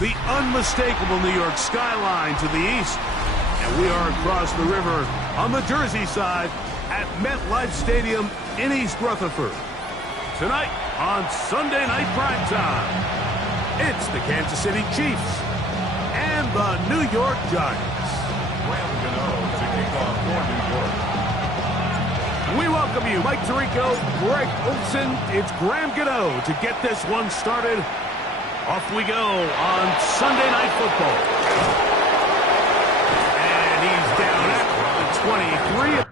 the unmistakable New York skyline to the east. And we are across the river on the Jersey side at MetLife Stadium in East Rutherford. Tonight on Sunday Night Primetime, it's the Kansas City Chiefs and the New York Giants. To kick off for New York. We welcome you, Mike Tirico, Greg Olson. It's Graham Gano to get this one started. Off we go on Sunday Night Football. And he's down at the 23.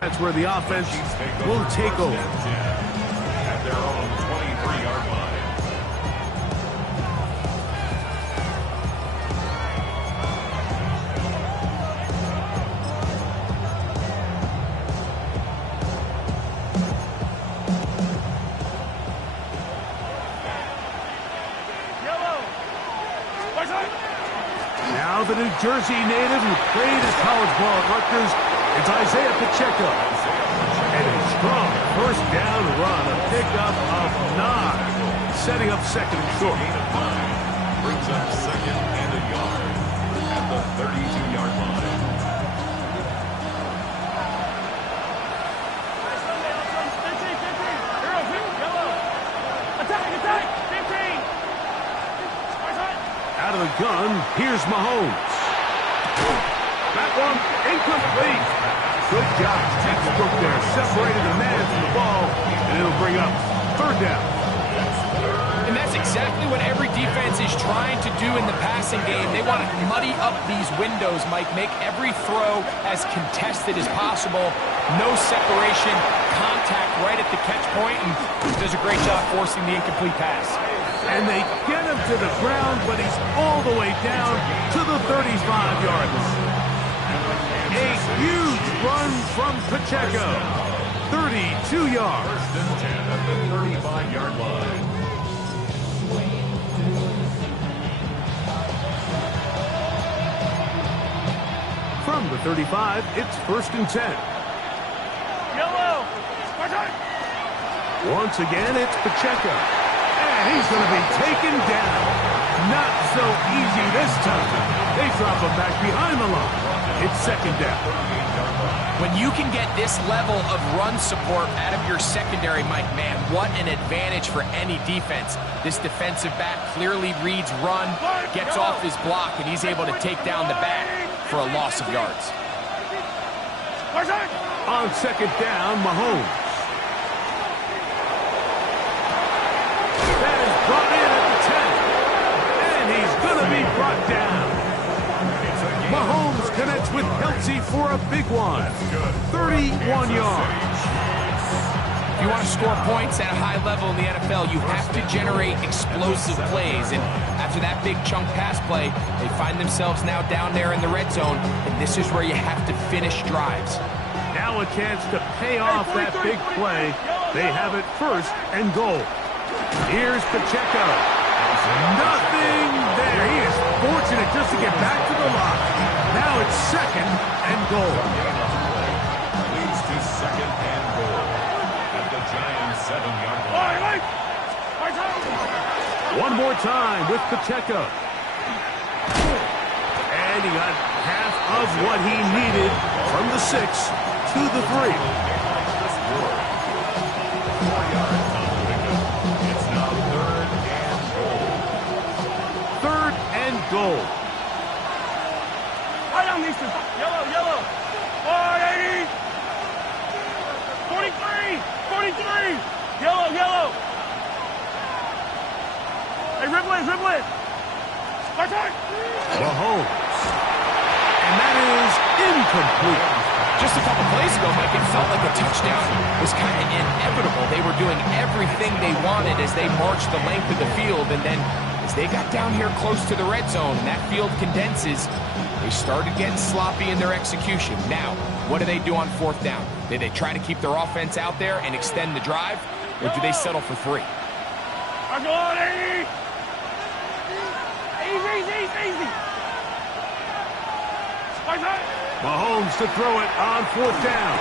That's where the offense will take over. At their own 23-yard line. Now the New Jersey native who played his college ball at Rutgers, it's Isaiah Pacheco. And a strong first down run, a pickup of 9, setting up second and short. Brings up second and a yard at the 32-yard line. Out of the gun, here's Mahomes. That one incomplete. Good job, textbook there. Separated the man from the ball, and it'll bring up third down. And that's exactly what every defense is trying to do in the passing game. They want to muddy up these windows, Mike. Make every throw as contested as possible. No separation, contact right at the catch point, and does a great job forcing the incomplete pass. And they get him to the ground, but he's all the way down to the 35-yard line. A huge run from Pacheco. 32 yards. First and 10 at the 35-yard line. From the 35, it's first and 10. Yellow! Once again, it's Pacheco. And he's going to be taken down. Not so easy this time. They drop him back behind the line. It's second down. When you can get this level of run support out of your secondary, Mike, man, what an advantage for any defense. This defensive back clearly reads run, gets off his block, and he's able to take down the back for a loss of yards. On second down, Mahomes. That is brought in at the 10. And he's going to be brought down. Mahomes connects with Kelsey for a big one. 31 yards. If you want to score points at a high level in the NFL, you have to generate explosive plays. And after that big chunk pass play, they find themselves now down there in the red zone. And this is where you have to finish drives. Now a chance to pay off that big play. They have it first and goal. Here's Pacheco. Nothing there. He is fortunate just to get back to the line. Now it's second and goal. Leads to second and goal at the Giants' 7-yard line. One more time with Pacheco. And he got half of what he needed from the 6 to the 3. 4 yards on the pickup. It's now third and goal. Third and goal. Yellow, yellow. 480. 43. 43. Yellow, yellow. Hey, ribble it. Mahomes. And that is incomplete. Just a couple plays ago, Mike, it felt like a touchdown was kind of inevitable. They were doing everything they wanted as they marched the length of the field, and then as they got down here close to the red zone and that field condenses, They started getting sloppy in their execution. Now, what do they do on fourth down? Do they try to keep their offense out there and extend the drive, or do they settle for 3? Go on, Easy! Easy! Mahomes to throw it on fourth down.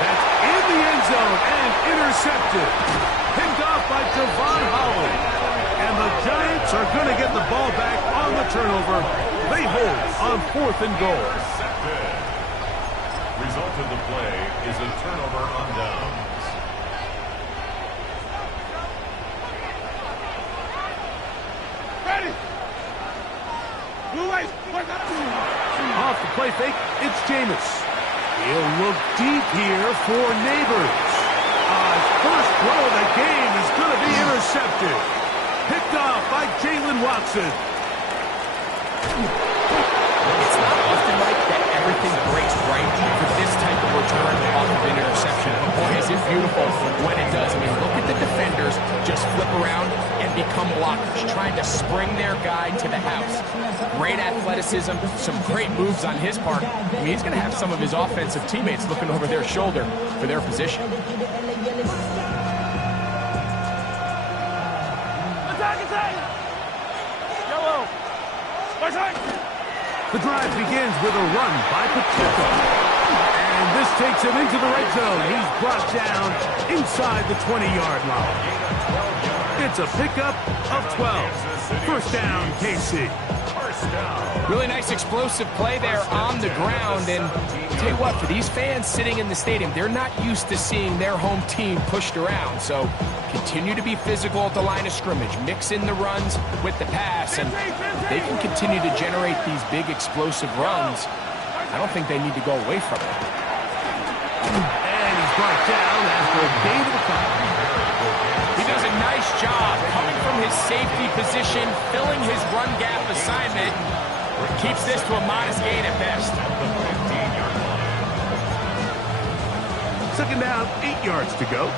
That's in the end zone and intercepted. Picked off by Javon Holland. And the Giants are going to get the ball back on the turnover. They hold on 4th and goal. Result of the play is a turnover on downs. Ready! Blue lights! Off the play fake, it's Jameis. He'll look deep here for Neighbors. First throw of the game is going to be intercepted. Picked off by Jalen Watson. It's not often like that everything breaks right for this type of return off of an interception. But boy, is it beautiful when it does. I mean, look at the defenders just flip around and become blockers, trying to spring their guy to the house. Great athleticism, some great moves on his part. I mean, he's going to have some of his offensive teammates looking over their shoulder for their position. Yellow! The drive begins with a run by Pacheco. And this takes him into the red zone. He's brought down inside the 20-yard line. It's a pickup of 12. First down, KC. Really nice explosive play there on the ground. And I'll tell you what, for these fans sitting in the stadium, they're not used to seeing their home team pushed around. So continue to be physical at the line of scrimmage. Mix in the runs with the pass. And if they can continue to generate these big explosive runs, I don't think they need to go away from it. And he's brought down after a gain of a couple. He does a nice job coming from his safety position, filling his run gap assignment. Keeps this to a modest gain at best. Second down, 8 yards to go.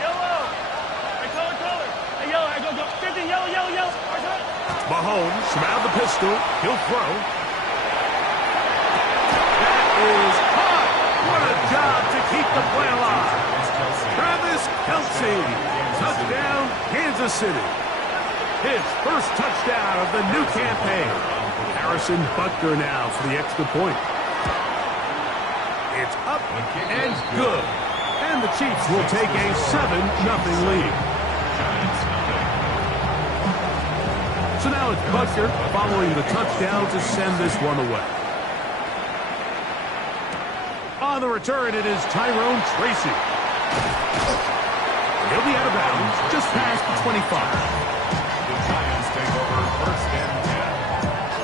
Yellow! Hey, color! Hey, yellow, I go. 50, yellow! Mahomes from out of the pistol. He'll throw. That is caught. What a job to keep the play alive. Travis Kelce. Touchdown, Kansas City. His first touchdown of the new campaign. Harrison Butker now for the extra point. It's up and good. And the Chiefs will take a 7-0 lead. So now it's Butker following the touchdown to send this one away. On the return, it is Tyrone Tracy. He'll be out of bounds just past the 25. The Giants take over first and 10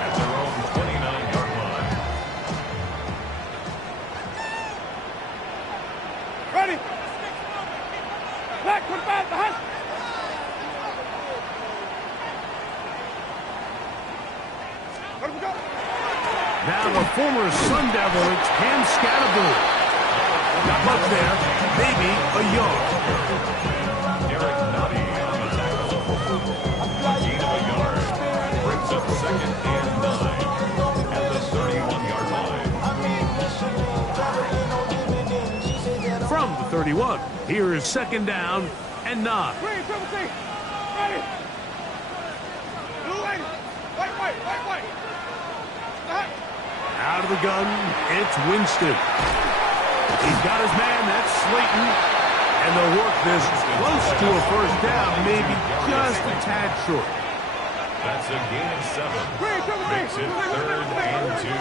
at their own 29-yard line. Ready! Back, put it back, behind! Let him go! Now a former Sun Devil, it's Cam Scatterbull. Not much there, maybe a yard. Derek Nottie on the tackle. A gain of a yard. Brings up second and 9 at the 31-yard line. From the 31, here is second down and 9. Ready! Blue lane! White! Out of the gun, it's Winston. He's got his man, that's Slayton. And they'll work this close to a first down, maybe just a tad short. That's a gain of 7. Makes it 3rd and 2.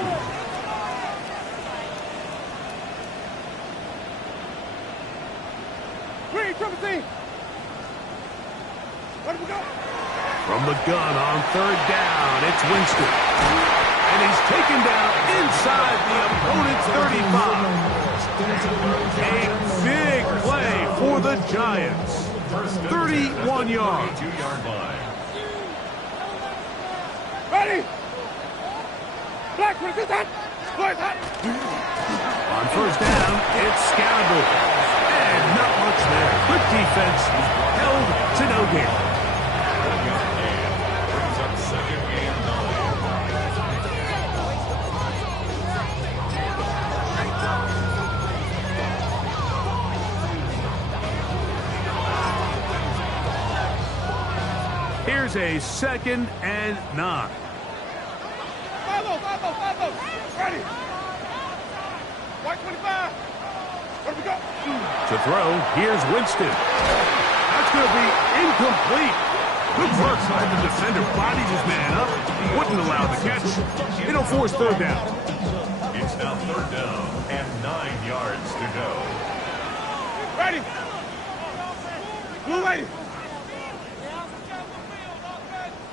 From the gun on third down, it's Winston. And he's taken down inside the opponent's 35. A big play for the Giants. 31 yards. 2-yard line. Ready! Blackwood, that! On first down, it's Scatterbull. And not much there. Good defense. Held to no gain. Brings up second and 9. Here's a 2nd and 9. Ready. White 25. Where we go? To throw, here's Winston. That's going to be incomplete. Good work by the defender. Bodies his man up. Wouldn't allow the catch. It'll force 3rd down. It's now 3rd down and 9 yards to go. Ready. Blue lady.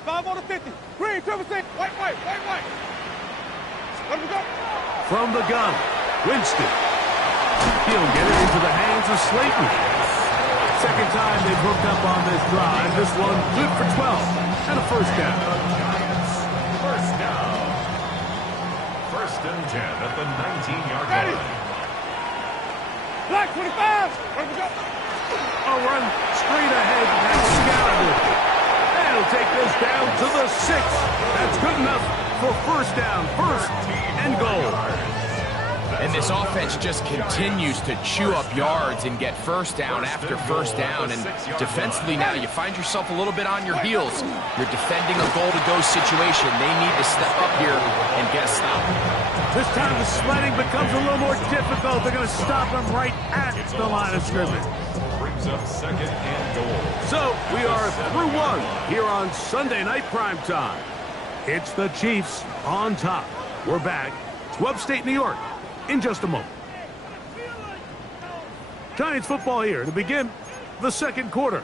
5 on the 50. Green, 7, 6. White. Where we go? From the gun, Winston. He'll get it into the hands of Slayton. 2nd time they've hooked up on this drive. This one good for 12 and a 1st down. 1st down. 1st and 10 at the 19-yard Ready. line. Black 25. Where we go? A run straight ahead and scattered. That'll take this down to the 6. That's good enough for 1st down, 1st and goal. And this offense just continues to chew up yards and get 1st down after 1st down. And defensively now, you find yourself a little bit on your heels. You're defending a goal-to-go situation. They need to step up here and get a stop. This time the sledding becomes a little more difficult. They're going to stop him right at the line of scrimmage. Brings up 2nd and goal. So we are through 1 here on Sunday Night Primetime. It's the Chiefs on top. We're back to upstate New York in just a moment. Giants football here to begin the 2nd quarter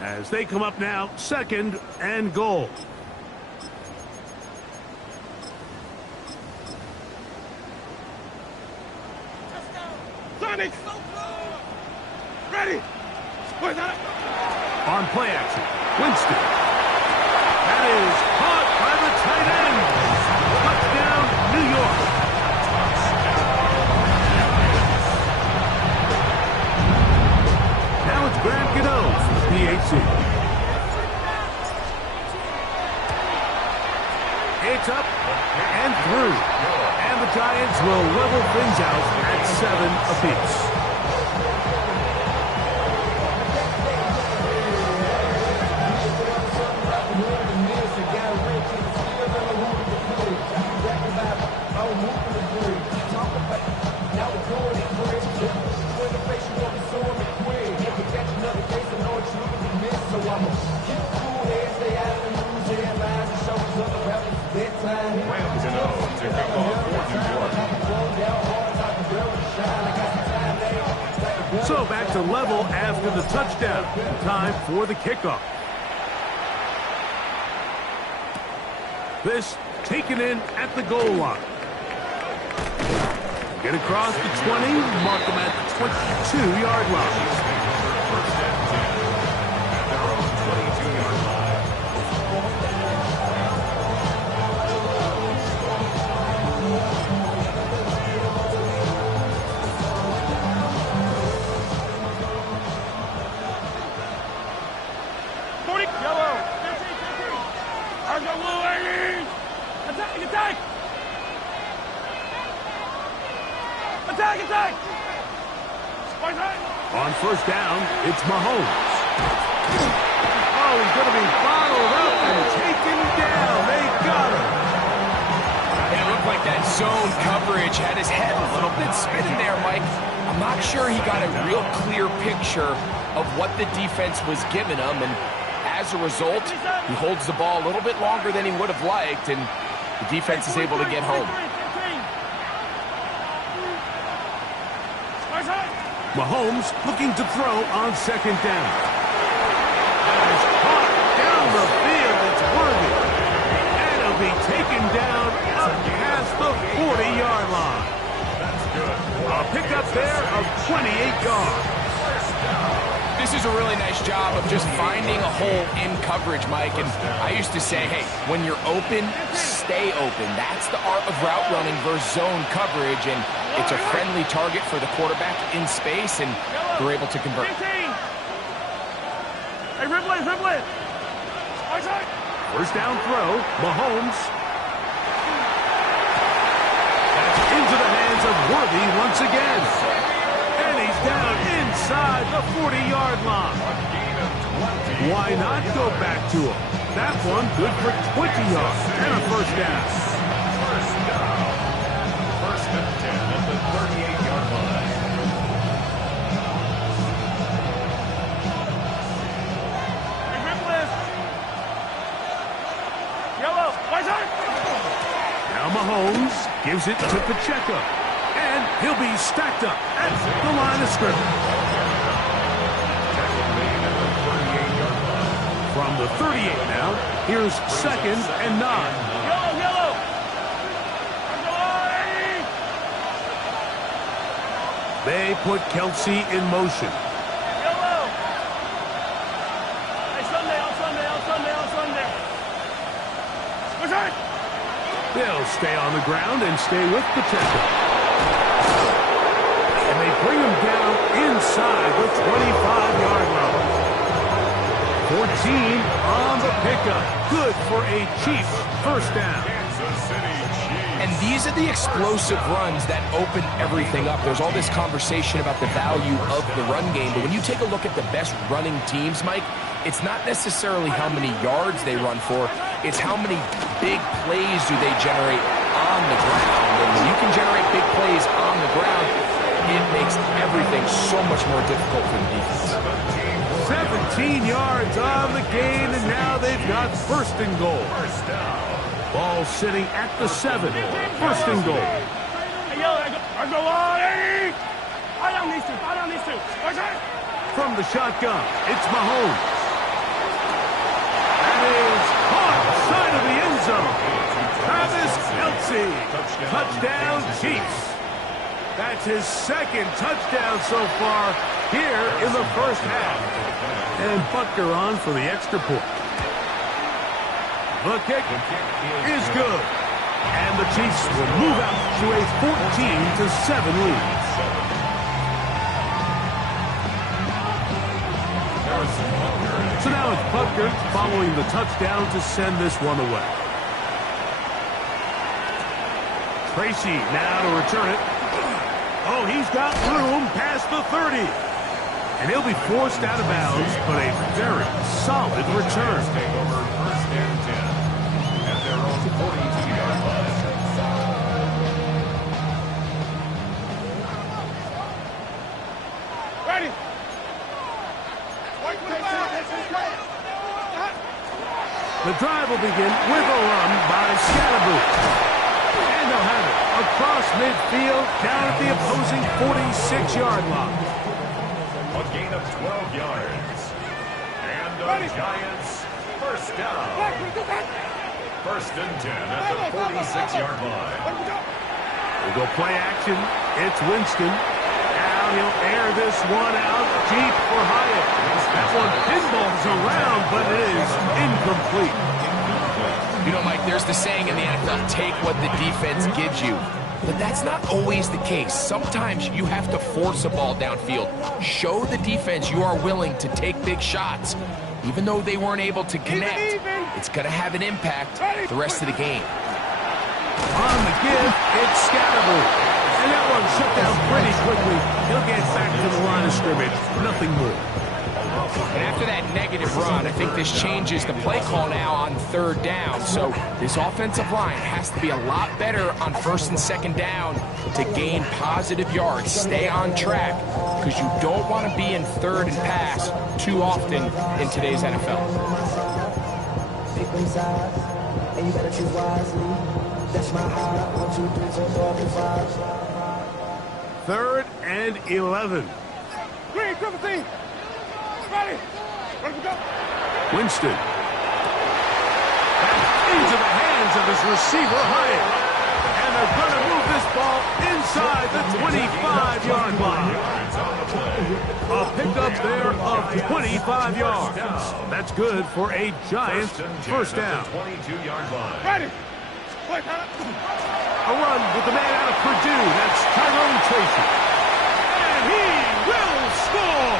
as they come up now 2nd and goal. Sonic. Ready. Where's that? On play action, Winston. That is caught by the tight end. Touchdown, New York. Now it's Graham Gano for the PAT. It's up and through. And the Giants will level things out at 7 apiece. So back to level after the touchdown. Time for the kickoff. This taken in at the goal line. Get across the 20, mark them at the 22-yard line. 1st and 10 at their own 22-yard line. Yellow. I've got blue ladies. Attack. Attack. On 1st down, it's Mahomes. Oh, he's going to be bottled up and taken down. They got him. It looked like that zone coverage had his head a little bit spinning there, Mike. I'm not sure he got a real clear picture of what the defense was giving him, and as a result, he holds the ball a little bit longer than he would have liked, and the defense is able to get home. Mahomes looking to throw on 2nd down. That is caught down the field. It's Worthy. And it'll be taken down up past the 40-yard line. That's good. A pickup there of 28 yards. This is a really nice job of just finding a hole in coverage, Mike. And I used to say, hey, when you're open, stay open. That's the art of route running versus zone coverage. And it's a friendly target for the quarterback in space, and they're able to convert. 15. Hey, Ribley. 1st down throw, Mahomes. That's into the hands of Worthy once again. And he's down inside the 40-yard line. Why not go back to him? That one good for 20 yards and a first down. First down. First and 10 at the 38-yard line. Yellow, watch out! Now Mahomes gives it to Pacheco. And he'll be stacked up at the line of scrimmage. Tackle made at the 38-yard line. From the 38 now, here's 2nd and 9. Yellow, yellow! They put Kelsey in motion. Yellow! Hey, Sunday, on Sunday, on Sunday, on Sunday. Watch out! They'll stay on the ground and stay with Pacheco. And they bring him down inside the 25-yard line. 14 on the pickup. Good for a Chiefs first down. Kansas City Chiefs. And these are the explosive runs that open everything up. There's all this conversation about the value of the run game, but when you take a look at the best running teams, Mike, it's not necessarily how many yards they run for, it's how many big plays do they generate on the ground. And when you can generate big plays on the ground, it makes everything so much more difficult for the defense. 17 yards on the gain, and now they've got first and goal. First down. Ball sitting at the 7. First and goal. Hey, yellow, I go on, hey! I don't need to, I don't need to. Watch out! From the shotgun, it's Mahomes. That is caught side of the end zone. Travis Kelce. Touchdown Chiefs. That's his 2nd touchdown so far here in the first half. And Butker on for the extra point. The kick is good. And the Chiefs will move out to a 14-7 lead. So now it's Butker following the touchdown to send this one away. Tracy now to return it. Oh, he's got room past the 30. And he'll be forced out of bounds, but a very solid return. Take over first and 10 at their own 42-yard line. Ready! The drive will begin with a run by Scalaboo. And they'll have it across midfield down at the opposing 46-yard line. A gain of 12 yards. And the Giants first down. First and 10 at the 46-yard line. We'll go play action. It's Winston. Now he'll air this one out deep for Hyatt. That one pinballs around, but it is incomplete. You know, Mike, there's the saying in the NFL, take what the defense gives you. But that's not always the case. Sometimes you have to force a ball downfield. Show the defense you are willing to take big shots. Even though they weren't able to connect, it's going to have an impact the rest of the game. On the give, it's Scalaboo. And that one shut down pretty quickly. He'll get back to the line of scrimmage. Nothing more. And after that negative run, I think this changes the play call now on 3rd down. So this offensive line has to be a lot better on 1st and 2nd down to gain positive yards. Stay on track because you don't want to be in 3rd and pass too often in today's NFL. Pick them sides, and you better choose wisely. That's my heart. 1, 2, 3, 4, 5. 3rd and 11. Green, triple team. Ready? Ready to go. Winston. Back into the hands of his receiver, Hyatt. And they're going to move this ball inside the 25-yard line. A pickup there of 25 yards. That's good for a Giants first down. 22-yard line. Ready? A run with the man out of Purdue. That's Tyrone Tracy. And he will score.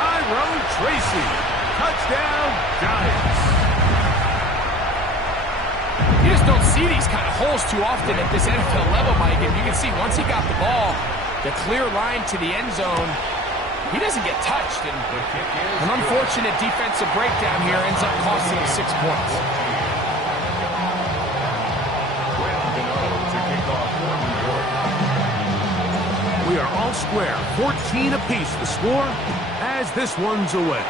Tyrone Tracy. Touchdown, Giants. You just don't see these kind of holes too often at this NFL level, Mike. And you can see once he got the ball, the clear line to the end zone, He doesn't get touched, and an unfortunate defensive breakdown here ends up costing him 6 points. We are all square, 14 apiece the score as this one's away.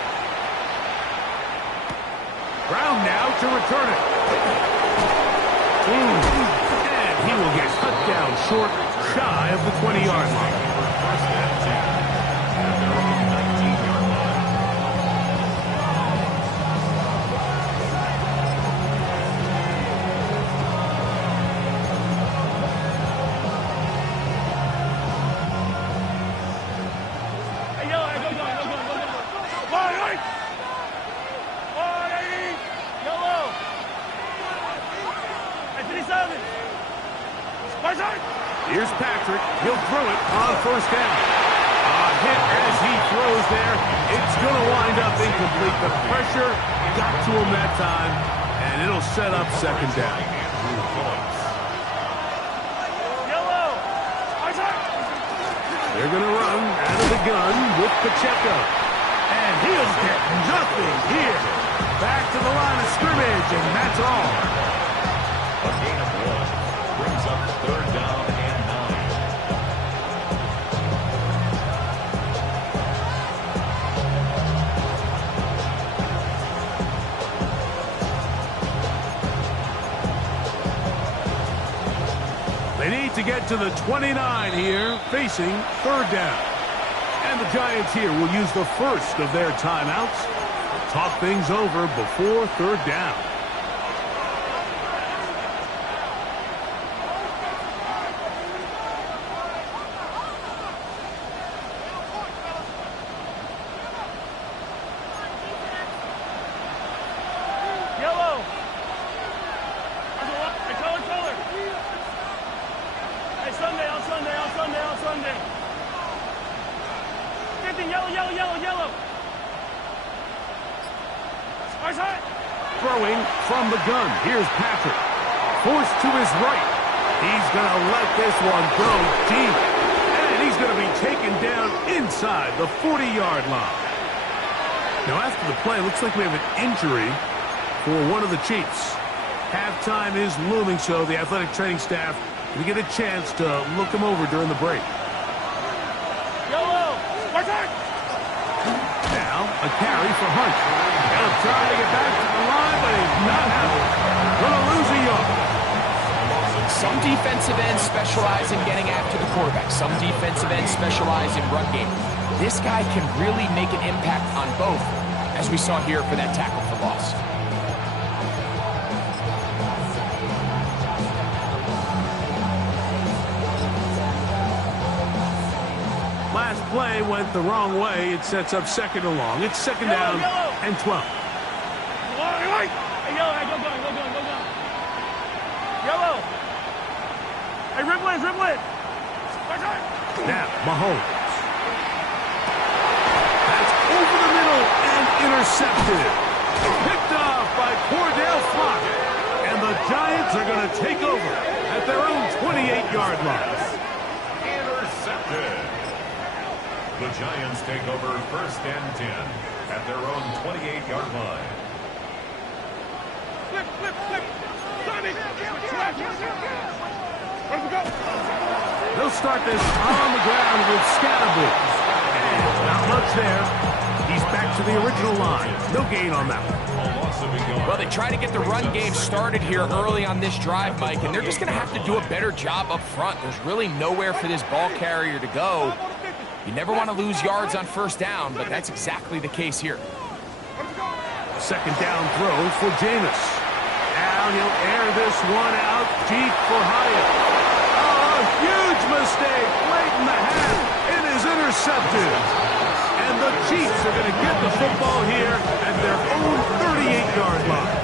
Brown now to return it. And he will get cut down short, shy of the 20-yard line. Here's Patrick. He'll throw it on first down. A hit as he throws there. It's going to wind up incomplete. The pressure got to him that time, and it'll set up second down. They're going to run out of the gun with Pacheco. And he'll get nothing here. Back to the line of scrimmage, and that's all. A gain of 1 brings up third down and 9. They need to get to the 29 here, facing third down. And the Giants here will use the first of their timeouts to talk things over before third down. Throwing from the gun. Here's Patrick. Forced to his right. He's going to let this one go deep. And he's going to be taken down inside the 40-yard line. Now, after the play, looks like we have an injury for one of the Chiefs. Halftime is looming, so the athletic training staff will get a chance to look him over during the break. Now, a carry for Hunt. He'll try to get back to the line, but he's not having it. Going to lose a yard. Some defensive ends specialize in getting after the quarterback. Some defensive ends specialize in run game. This guy can really make an impact on both, as we saw here for that tackle for loss. Last play went the wrong way. It sets up second and long. It's second down and 12. Hey, dribble it. Now, Mahomes. That's over the middle and intercepted. Picked off by Cordell Flock. And the Giants are going to take over at their own 28-yard line. Intercepted. The Giants take over first and 10 at their own 28-yard line. They'll start this on the ground with Scatterboot. And not much there. He's back to the original line. No gain on that one. Well, they try to get the run game started here early on this drive, Mike, and they're just going to have to do a better job up front. There's really nowhere for this ball carrier to go. You never want to lose yards on first down, but that's exactly the case here. Second down throw for Jameis. Now he'll air this one out deep for Hyatt. Oh, a huge mistake late in the half. It is intercepted. And the Chiefs are going to get the football here at their own 38-yard line.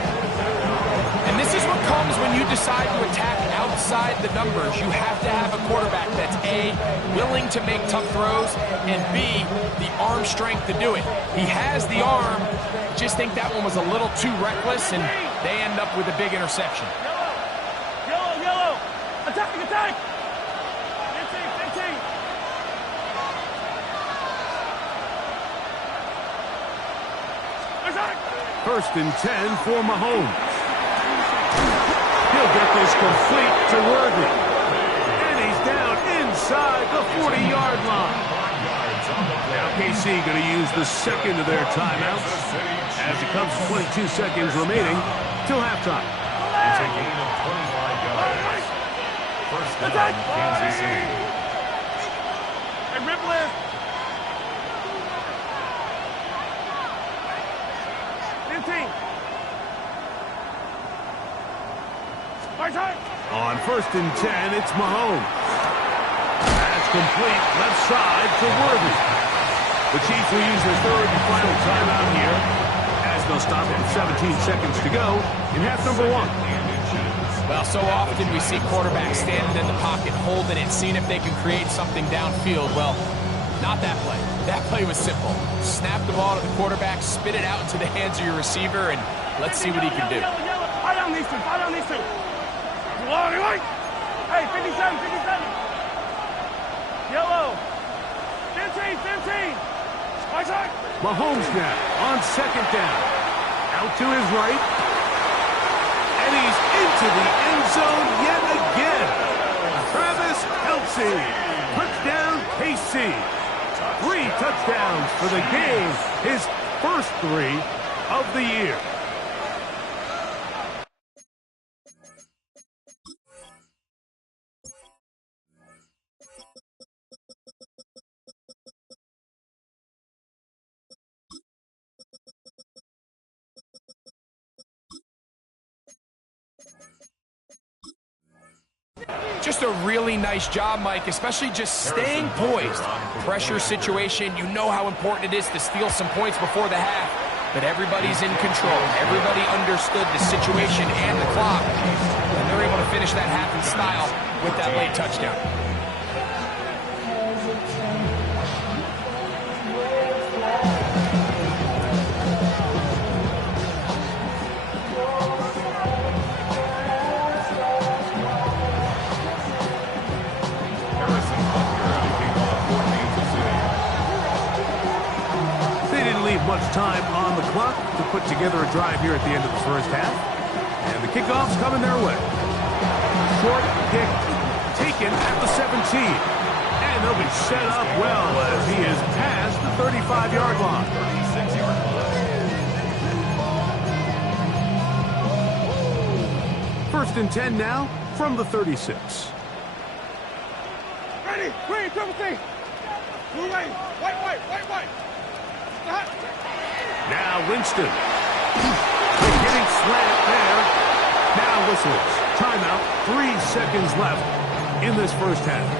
And this is what comes when you decide to attack outside the numbers. You have to have a quarterback that's A, willing to make tough throws, and B, the arm strength to do it. He has the arm, just think that one was a little too reckless, and they end up with a big interception. Yellow. Attack. 15. First and 10 for Mahomes. He'll get this complete to Worthy. And he's down inside the 40-yard line. Now KC going to use the second of their timeouts as it comes to 22 seconds remaining till halftime. It's a gain of 25 yards. First down, Kansas City. Hey, Ripley. 15. On first and 10, it's Mahomes. That's complete left side to Worthy. The Chiefs will use their third and final timeout here as they'll stop with 17 seconds to go in half number 1. Well, so often we see quarterbacks standing in the pocket, holding it, seeing if they can create something downfield. Well, not that play. That play was simple. Snap the ball to the quarterback, spit it out into the hands of your receiver, and let's see what he can do. Fire down these two. Fire down these two. Hey, 57, 57. Yellow. 15, 15. Right side. Mahomes now on second down. Out to his right. And he's into the end zone yet again. Travis Kelce. Touchdown, KC. 3 touchdowns for the game. His first 3 of the year. Just a really nice job, Mike, especially just staying poised. Pressure situation, you know how important it is to steal some points before the half, but everybody's in control. Everybody understood the situation and the clock, and they're able to finish that half in style with that late touchdown. Much time on the clock to put together a drive here at the end of the first half. And the kickoff's coming their way. Short kick taken at the 17. And they'll be set up well as he is past the 35-yard line. 36-yard line. First and 10 now from the 36. Ready, green, double team. Blue lane, white. Now Winston. They're getting slant there. Now whistles. Timeout. 3 seconds left in this first half.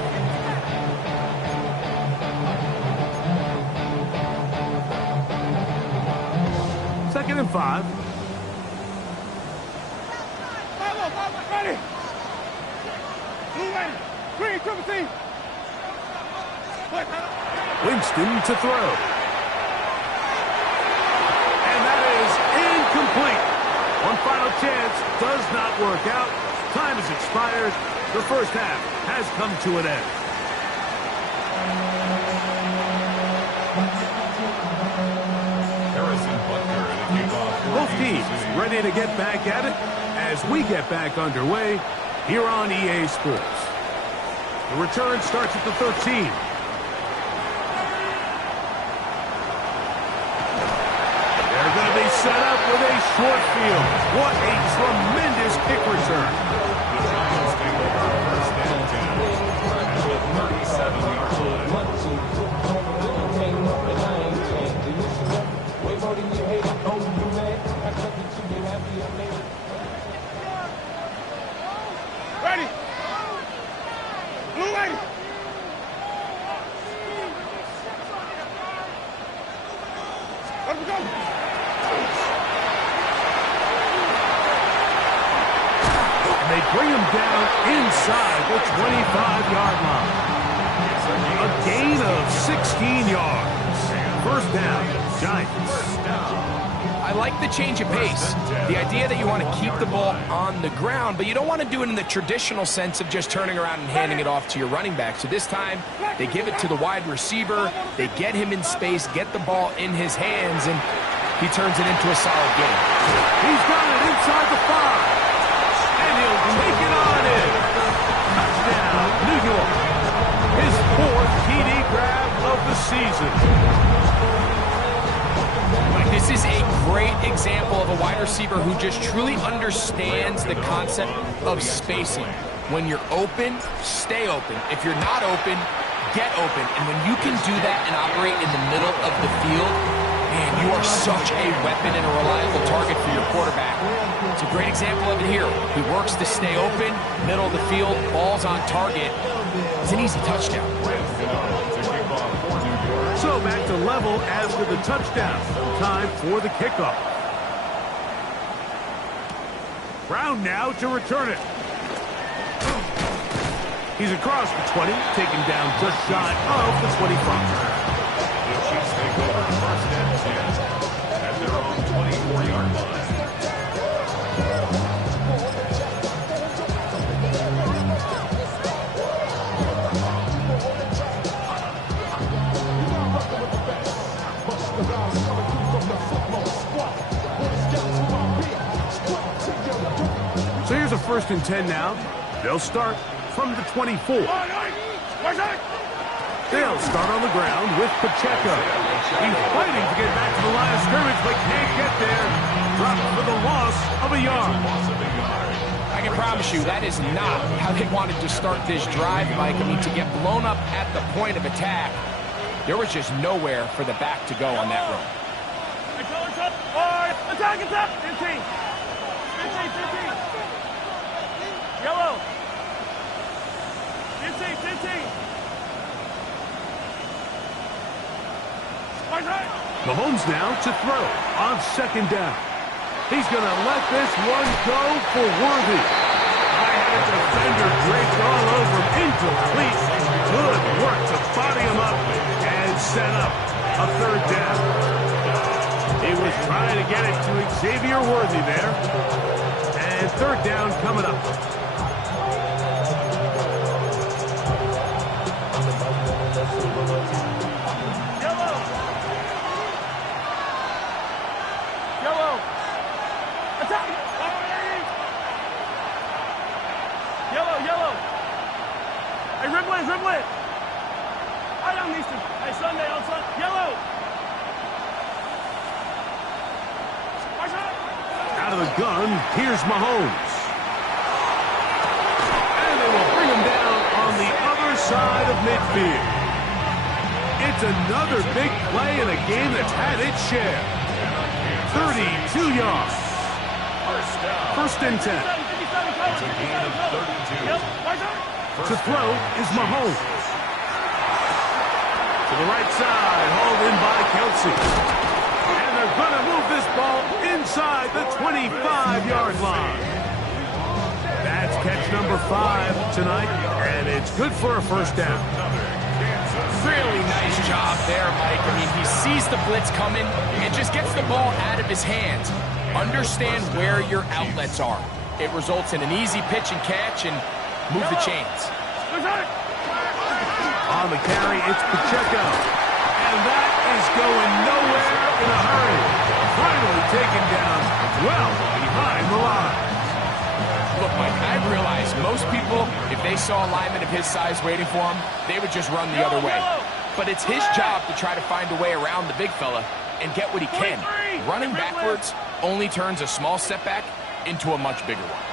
Second and 5. Ready. Blue lane, green, double team. Winston to throw. Incomplete. One final chance does not work out. Time has expired. The first half has come to an end. Both teams ready to get back at it as we get back underway here on EA Sports. The return starts at the 13. Set up with a short field. What a tremendous kick return. The Giants take over first and 10 at the 37-yard line. Ready. Blue lady. Let me go. They bring him down inside the 25-yard line. A gain of 16 yards. First down, Giants. I like the change of pace. The idea that you want to keep the ball on the ground, but you don't want to do it in the traditional sense of just turning around and handing it off to your running back. So this time, they give it to the wide receiver. They get him in space, get the ball in his hands, and he turns it into a solid game. He's got it inside the 5. And he'll take it on in. Touchdown, New York. His 4th TD grab of the season. This is a great example of a wide receiver who just truly understands the concept of spacing. When you're open, stay open. If you're not open, get open. And when you can do that and operate in the middle of the field, man, you are such a weapon and a reliable target for your quarterback. It's a great example of it here. He works to stay open, middle of the field, ball's on target. It's an easy touchdown. So back to level after the touchdown. Time for the kickoff. Brown now to return it. He's across the 20, taken down just shy of the 25. The Chiefs take over first and 10 at their own 24-yard line. So here's a 1st and 10 now. They'll start from the 24. They'll start on the ground with Pacheco. He's fighting to get back to the line of scrimmage, but can't get there. Dropped for the loss of a yard. I can promise you that is not how they wanted to start this drive, Mike. I mean, to get blown up at the point of attack, there was just nowhere for the back to go on that run. Attack, attack! 15. 15, 15. Yellow. 15, 15. Mahomes now to throw on 2nd down. He's going to let this one go for Worthy. I had a defender draped all over him. Incomplete. Good work to body him up and set up a 3rd down. He was trying to get it to Xavier Worthy there. And 3rd down coming up. Dribble it! I don't need to. Hey, Sunday on Sunday. Yellow! Out of the gun, here's Mahomes. And they will bring him down on the other side of midfield. It's another big play in a game that's had its share. 32 yards. First and 10. It's a gain of 32. To throw is Mahomes. To the right side, hauled in by Kelsey. And they're going to move this ball inside the 25-yard line. That's catch number 5 tonight, and it's good for a 1st down. Really nice job there, Mike. I mean, he sees the blitz coming and just gets the ball out of his hands. Understand where your outlets are. It results in an easy pitch and catch and move the chains. On the carry, it's Pacheco. And that is going nowhere in a hurry. Finally taken down well behind the line. Look, Mike, I realize most people, if they saw a lineman of his size waiting for him, they would just run the other way. But it's his job to try to find a way around the big fella and get what he can. Running backwards only turns a small setback into a much bigger one.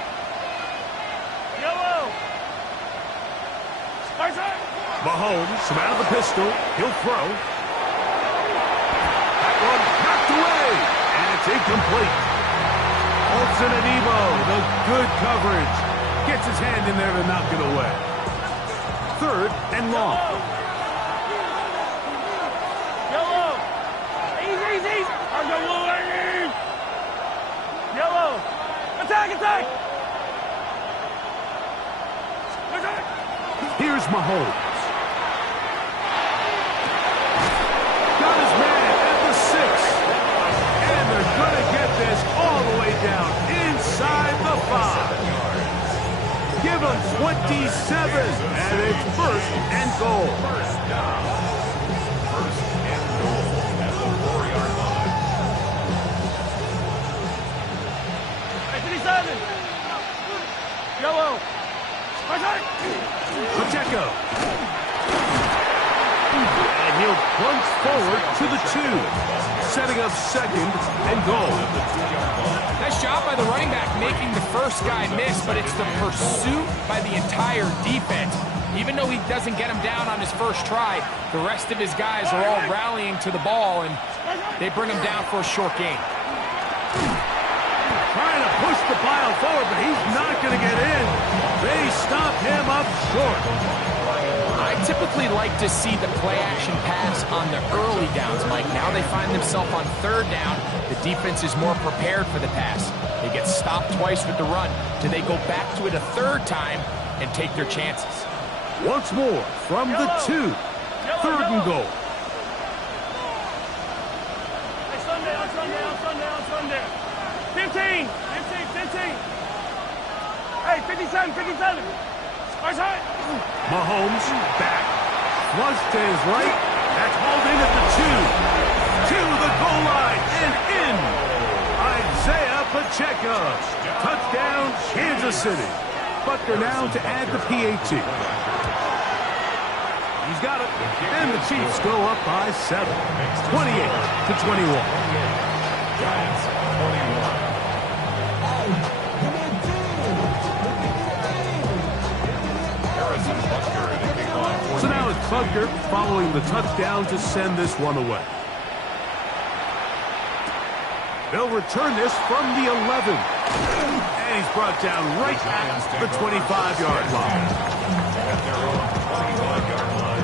Mahomes, from out of the pistol, he'll throw. That one knocked away, and it's incomplete. Olsen and Ebo, the good coverage. Gets his hand in there to knock it away. 3rd and long. Yellow! Easy, easy! Yellow! Attack, attack! Here's Mahomes. Got his man at the 6. And they're going to get this all the way down inside the 5. Give them 27, and it's 1st and goal. First down. 1st and goal at the 4-yard line. And he'll plunge forward to the 2, setting up second and goal. Nice job by the running back making the first guy miss, but it's the pursuit by the entire defense. Even though he doesn't get him down on his first try, the rest of his guys are all rallying to the ball, and they bring him down for a short gain. Trying to push the pile forward, but he's not going to get in. They stop him up short. I typically like to see the play-action pass on the early downs, Mike. Now they find themselves on third down. The defense is more prepared for the pass. They get stopped twice with the run. Do they go back to it a third time and take their chances? Once more from the 2, third and goal. Hey, Sunday. 15. Hey, 57. Mahomes back, flush to his right. That's hauled in at the 2, to the goal line and in. Isaiah Pacheco, touchdown, Kansas City. Butker now to add the PAT. He's got it, and the Chiefs go up by 7, 28-21. Giants 21. So now it's Butker following the touchdown to send this one away. They'll return this from the 11. And he's brought down right at the 25-yard line. At their own 25-yard line.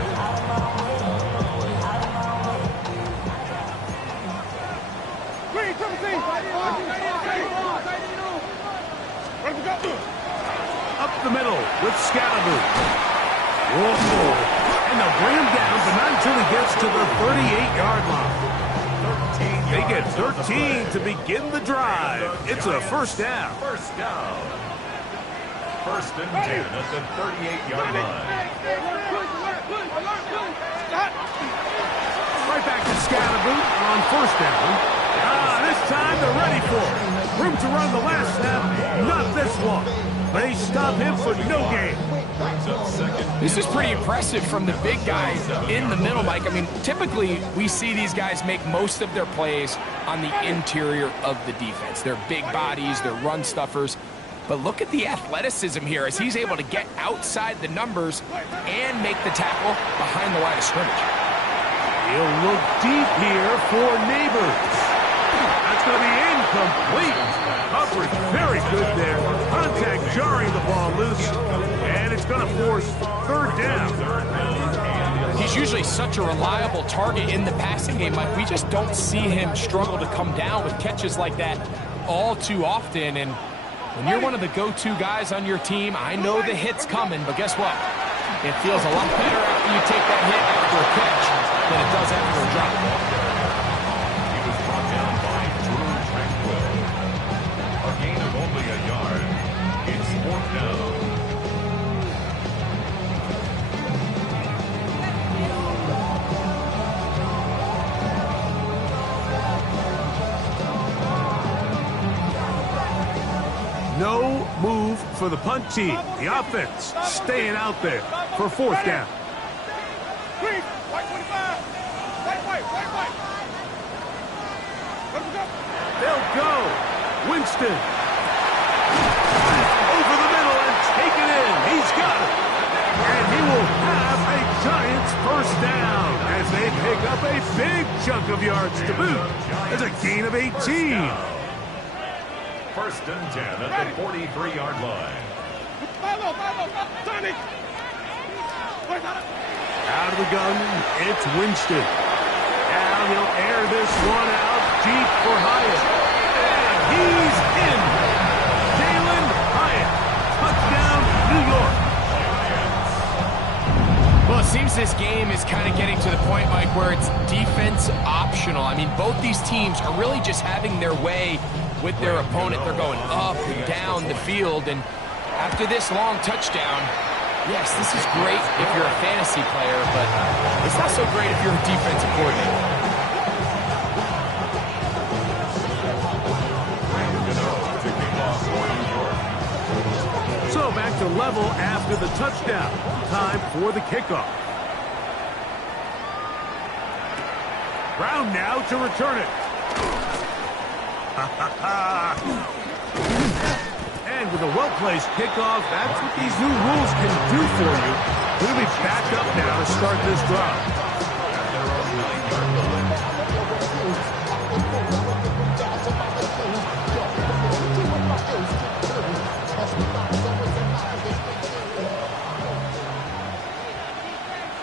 Up the middle with Scalaboo. Whoa. And they'll bring him down, but not until he gets to the 38-yard line. They get 13 to begin the drive. It's a first down. First down. First and 10 at the 38-yard line. Right back to Scalaboo on first down. This time they're ready for it. Room to run the last snap, not this one. They stop him for no gain. This is pretty impressive from the big guy in the middle, Mike. I mean, typically we see these guys make most of their plays on the interior of the defense. They're big bodies, they're run stuffers. But look at the athleticism here as he's able to get outside the numbers and make the tackle behind the line of scrimmage. He'll look deep here for Neighbors. That's going to be incomplete. Coverage very good there. Contact jarring the ball loose. And it's going to force third down. He's usually such a reliable target in the passing game, Mike. We just don't see him struggle to come down with catches like that all too often. And when you're one of the go-to guys on your team, I know the hit's coming, but guess what? It feels a lot better after you take that hit after a catch than it does after a drop. He was brought down by Drew Tranquil. A gain of only a yard. It's fourth down. No move for the punt team. The offense staying out there for fourth down. They'll go. Winston. Over the middle and take it in. He's got it. And he will have a Giants first down as they pick up a big chunk of yards to boot. There's a gain of 18. First and 10 at the 43-yard line. Out of the gun, it's Winston. Now he'll air this one out deep for Hyatt. And he's in. Jalen Hyatt. Touchdown, New York. Well, it seems this game is kind of getting to the point, Mike, where it's defense optional. I mean, both these teams are really just having their way with their opponent. They're going up and down the field, and after this long touchdown, yes, this is great if you're a fantasy player, but it's not so great if you're a defensive coordinator. So back to level level after the touchdown. Time for the kickoff. Brown now to return it. And with a well-placed kickoff, that's what these new rules can do for you. We'll be back up now to start this drive.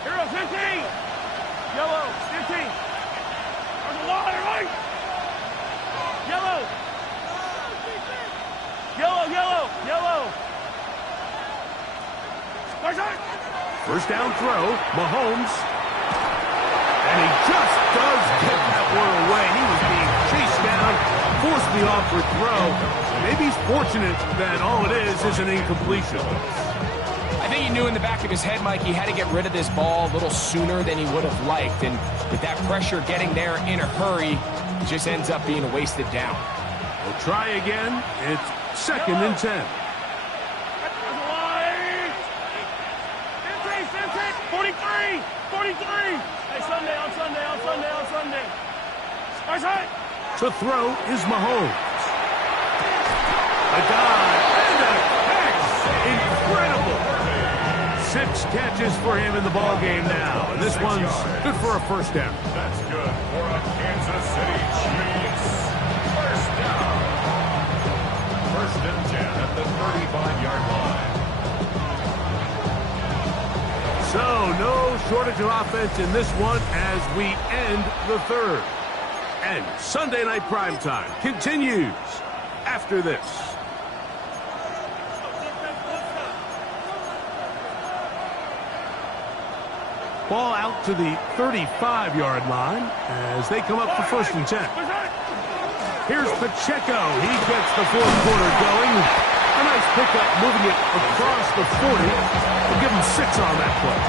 Hero 15. Yellow 15. There's a line, right? Yellow. Yellow, yellow, yellow. First down throw, Mahomes. And he just does get that one away. He was being chased down, forced the awkward throw. Maybe he's fortunate that all it is an incompletion. I think he knew in the back of his head, Mike, he had to get rid of this ball a little sooner than he would have liked. And with that pressure getting there in a hurry, it just ends up being a wasted down. We'll try again. It's 2nd and 10. 43! 43! Hey, Sunday, on Sunday, on Sunday, on Sunday. Right side. To throw is Mahomes. A dive and a catch. Incredible. 6 catches for him in the ball game now. And this one's good for a first down. That's good for a Kansas City Chiefs. First down. 1st and 10 at the 35-yard line. So, no shortage of offense in this one as we end the third. And Sunday Night Primetime continues after this. Ball out to the 35-yard line as they come up for 1st and 10. Here's Pacheco. He gets the 4th quarter going. A nice pickup, moving it across the 40. We'll give him 6 on that play.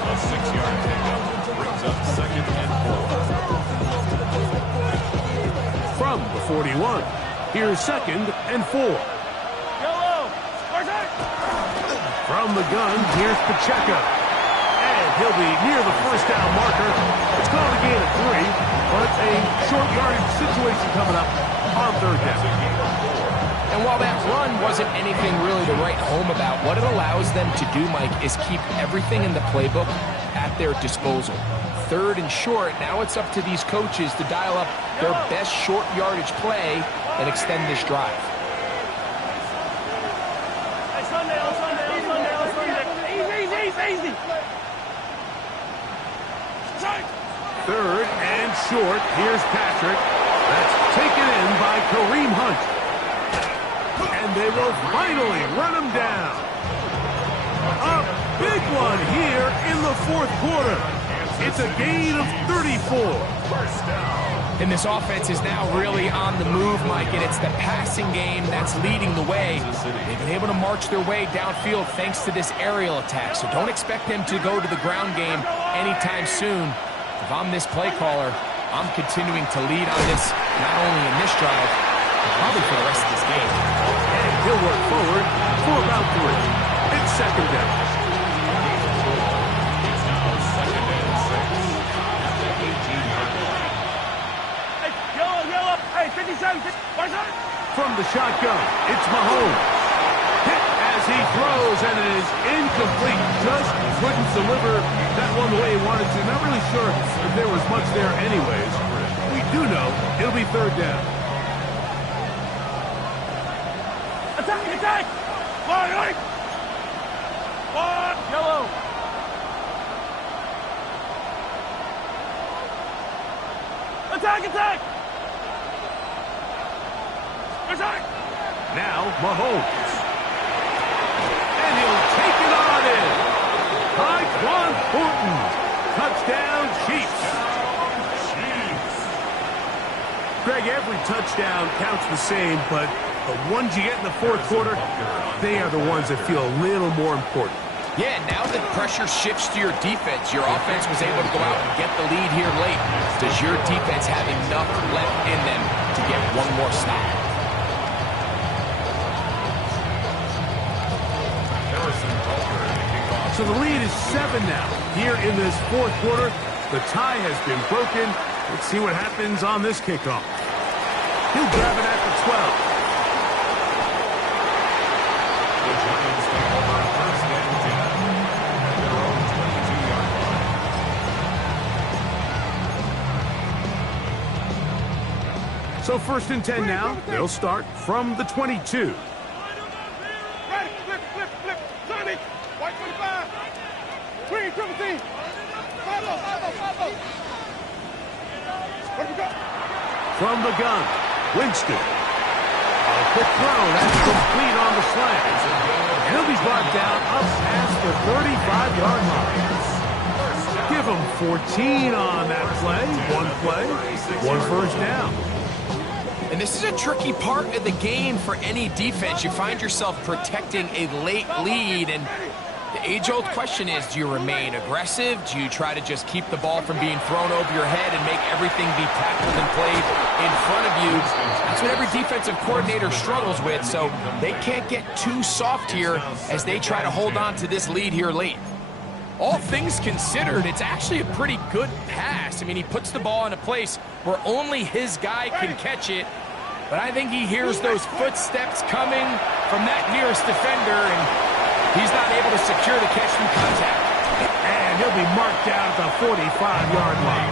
A 6-yard pickup brings up 2nd and 4. From the 41, here's 2nd and 4. Yellow. From the gun, here's Pacheco. And he'll be near the first down marker. It's called a gain of 3, but a short yardage situation coming up on 3rd down. And while that run wasn't anything really to write home about, what it allows them to do, Mike, is keep everything in the playbook at their disposal. 3rd and short, now it's up to these coaches to dial up their best short yardage play and extend this drive. Hey, Sunday, on Sunday, on Sunday, on Sunday. Easy. 3rd and short, here's Patrick. That's taken in by Kareem Hunt. And they will finally run him down. A big one here in the 4th quarter. It's a gain of 34. First down. And this offense is now really on the move, Mike, and it's the passing game that's leading the way. They've been able to march their way downfield thanks to this aerial attack, so don't expect them to go to the ground game anytime soon. If I'm this play caller, I'm continuing to lead on this, not only in this drive, but probably for the rest of this game. And he'll work forward for about 3. It's 2nd down. It's now 2nd and 6 at the 18-yard line. Hey, yellow. Hey, 57. Right side. From the shotgun, it's Mahomes. Hit as he throws, and it is incomplete. Just couldn't deliver that one the way he wanted to. Not really sure if there was much there anyways. We do know it'll be 3rd down. Attack! Right! Yellow! Attack! Attack! Now, Mahomes. And he'll take it on in. Tyquan Thornton. Touchdown, Chiefs. Greg, every touchdown counts the same, but the ones you get in the 4th quarter, they are the ones that feel a little more important. Yeah, now that pressure shifts to your defense, your offense was able to go out and get the lead here late. Does your defense have enough left in them to get one more stop? So the lead is 7 now. Here in this fourth quarter, the tie has been broken. Let's see what happens on this kickoff. He'll grab it at the 12. The Giants take over first and 10 at their own 22-yard line. So first and 10 now. They'll start from the 22. Ready, flip, flip, flip. Sonic, white 25. Green, triple team. Follow. What do we got? From the gun, Winston. A quick throw, that's complete on the slant. And he'll be brought down up past the 35-yard line. Give him 14 on that play. One first down. And this is a tricky part of the game for any defense. You find yourself protecting a late lead, and the age-old question is, do you remain aggressive? Do you try to just keep the ball from being thrown over your head and make everything be tackled and played in front of you? That's what every defensive coordinator struggles with, so they can't get too soft here as they try to hold on to this lead here late. All things considered, it's actually a pretty good pass. I mean, he puts the ball in a place where only his guy can catch it, but I think he hears those footsteps coming from that nearest defender, and he's not able to secure the catch through contact. And he'll be marked down at the 45-yard line.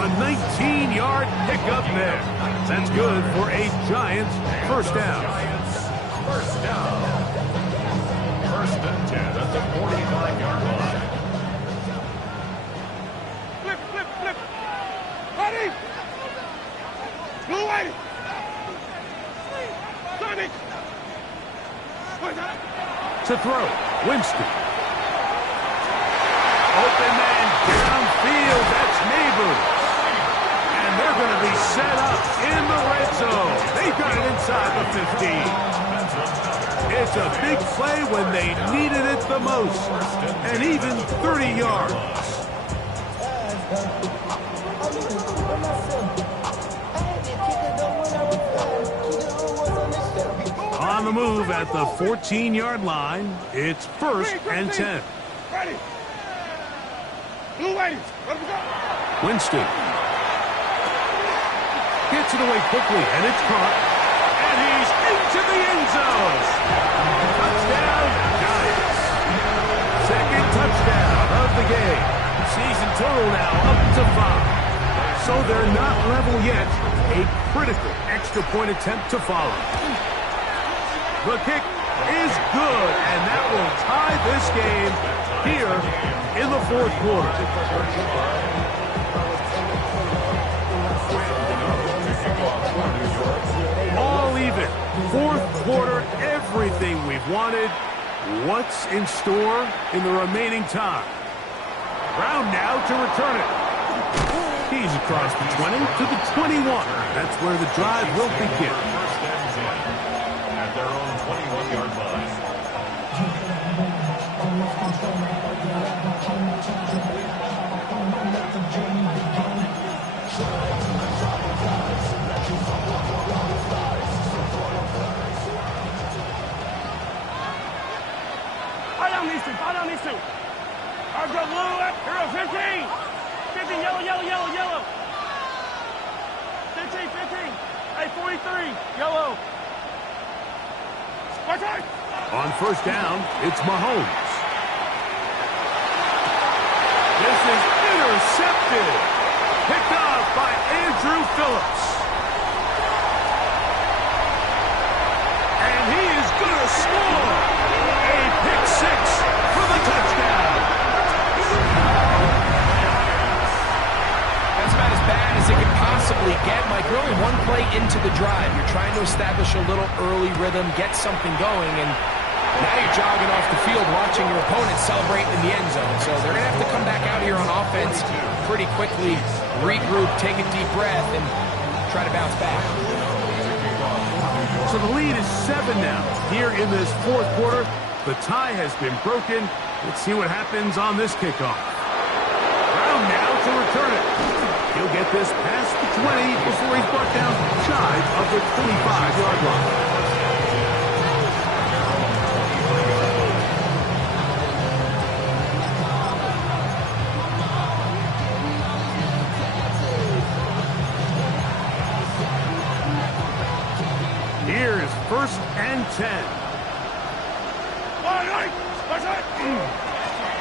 A 19-yard pickup there. That's good for a Giants first down. First down. First and 10 at the 45-yard line. Flip. Ready. Blue white. Sonic. To throw, Winston. Open man downfield, that's Neighbors. And they're going to be set up in the red zone. They've got it inside the 15. It's a big play when they needed it the most. And even 30 yards. On the move at the 14-yard line, it's first and 10. Ready. Blue white. What do we got? Winston gets it away quickly, and it's caught. And he's into the end zone. Touchdown, Giants. Second touchdown of the game. Season total now up to 5. So they're not level yet. A critical extra point attempt to follow. The kick is good, and that will tie this game here in the fourth quarter. All even. Fourth quarter, everything we've wanted. What's in store in the remaining time? Brown now to return it. He's across the 20 to the 21. That's where the drive will begin. First and 10 at their own 21-yard line. Fall down these two. I've got blue at hero 15. 15, yellow. 15. Hey, 43, yellow. Watch out. On first down, it's Mahomes. This is intercepted. Picked off by Andrew Phillips. And he is going to score. A pick six for the touchdown. That's about as bad as it could possibly get, Mike. We're only one play into the drive. You're trying to establish a little early rhythm, get something going, and now you're jogging off the field watching your opponent celebrate in the end zone. So they're going to have to come back out here on offense pretty quickly, regroup, take a deep breath, and try to bounce back. So the lead is 7 now. Here in this fourth quarter, the tie has been broken. Let's see what happens on this kickoff. Brown now to return it. He'll get this past the 20 before he's brought down shy of the 25-yard line. 10.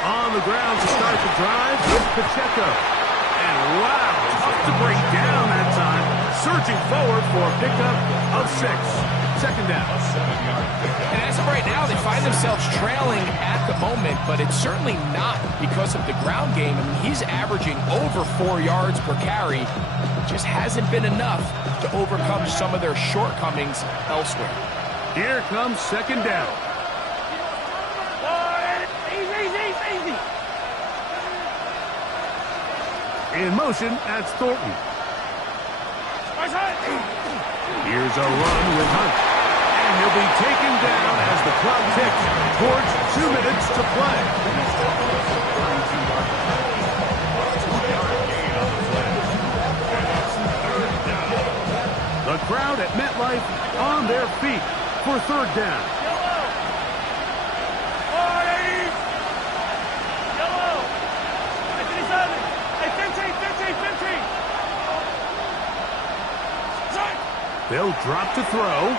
On the ground to start the drive is Pacheco. And wow, tough to break down that time. Surging forward for a pickup of 6. Second down. And as of right now, they find themselves trailing at the moment, but it's certainly not because of the ground game. I mean, he's averaging over 4 yards per carry. Just hasn't been enough to overcome some of their shortcomings elsewhere. Here comes second down. Easy. In motion, that's Thornton. Here's a run with Hunt. And he'll be taken down as the clock ticks towards 2 minutes to play. The crowd at MetLife on their feet for third down. They'll drop to throw.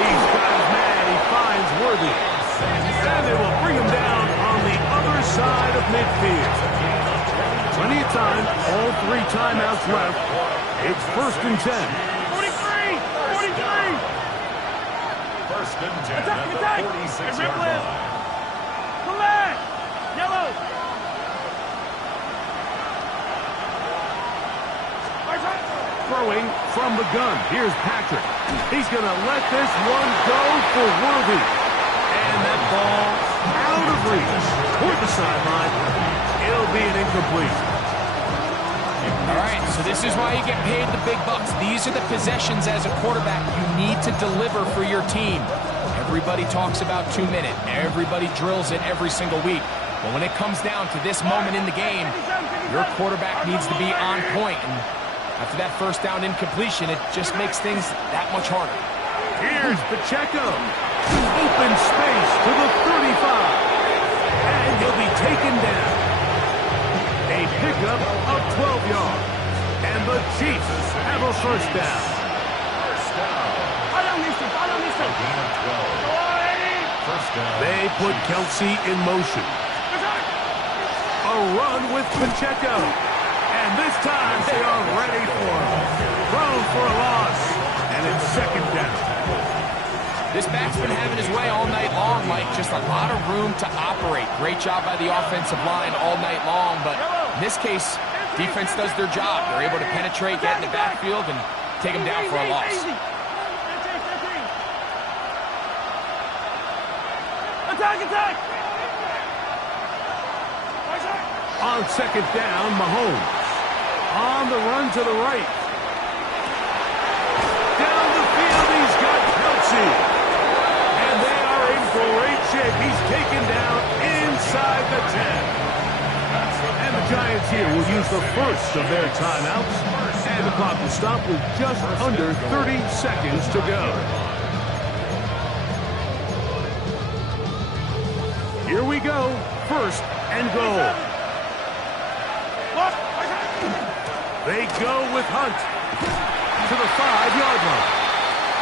He's got his man. He finds Worthy. And they will bring him down on the other side of midfield. Plenty of time. All 3 timeouts left. It's 1st and 10. 43! First and 10 at the 46-yard line. Come back! Yellow! Throwing from the gun. Here's Patrick. He's going to let this one go for Worthy. And that ball out of reach toward the sideline. It'll be an incomplete. All right, so this is why you get paid the big bucks. These are the possessions as a quarterback you need to deliver for your team. Everybody talks about 2 minutes. Everybody drills it every single week. But when it comes down to this moment in the game, your quarterback needs to be on point. And after that first down incompletion, it just makes things that much harder. Here's Pacheco. Open space to the 35. And he'll be taken down. A pickup of 12 yards. And the Chiefs have a first down. Gain of 12. First down. They put Kelsey in motion. A run with Pacheco. And this time they are ready for him. Thrown for a loss. And it's second down. This back's been having his way all night long, Mike. Just a lot of room to operate. Great job by the offensive line all night long. But in this case, defense does their job. They're able to penetrate, get in the backfield, and take them down for a loss. Attack! On second down, Mahomes. On the run to the right. Down the field, he's got Kelsey. And they are in great shape. He's taken down inside the 10. And the Giants here will use the first of their timeouts. And the clock will stop with just under 30 seconds to go. Here we go. First and goal. They go with Hunt to the 5-yard line.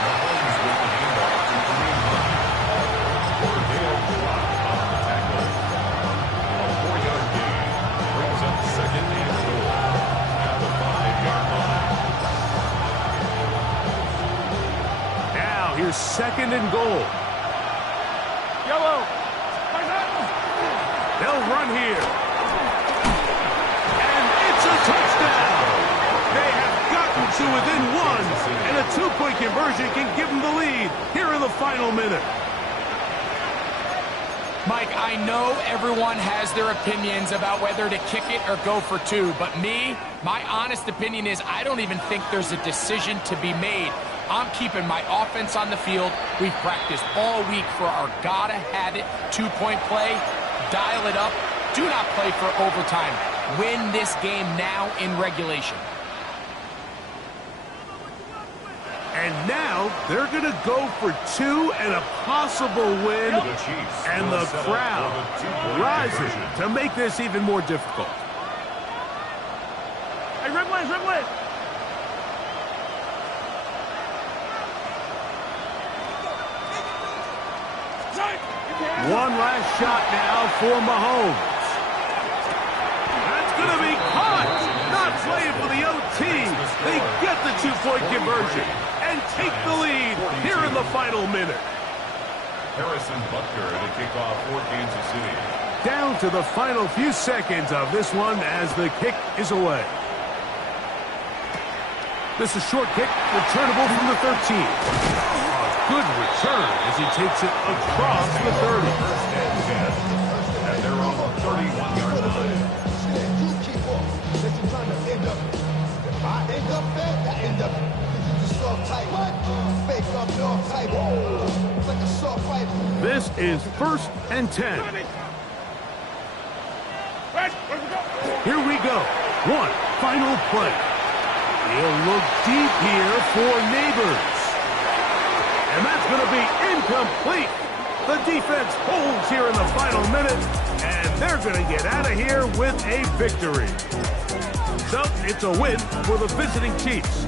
Mahomes with the handoff to Kareem Hunt. Cordell Clark on the tackle. A 4-yard gain brings up second and goal at the 5-yard line. Now here's second and goal. Yellow! They'll run here. And it's a touchdown. They have gotten to within 1. And a 2-point conversion can give them the lead here in the final minute. Mike, I know everyone has their opinions about whether to kick it or go for 2, but my honest opinion is I don't even think there's a decision to be made. I'm keeping my offense on the field. We've practiced all week for our gotta-have-it 2-point play. Dial it up. Do not play for overtime. Win this game now in regulation. And now they're going to go for 2 and a possible win. The Chiefs And the crowd rises to make this even more difficult. Hey, Red One last shot now for Mahomes. That's going to be caught. Not playing for the OT. They get the two-point conversion and take the lead here in the final minute. Harrison Butker to kick off for Kansas City. Down to the final few seconds of this one as the kick is away. This is short kick, returnable from the 13. A good return as he takes it across the 30. First and 10 at their own 31-yard line. You keep up. That you're trying to end up. If I end up there, I end up. You just soft type. What? Fake up, dog type. It's like a soft fight. This is 1st and 10. Here we go. One final play. He'll look deep here for Neighbors. And that's going to be incomplete. The defense holds here in the final minute, and they're going to get out of here with a victory. So it's a win for the visiting Chiefs.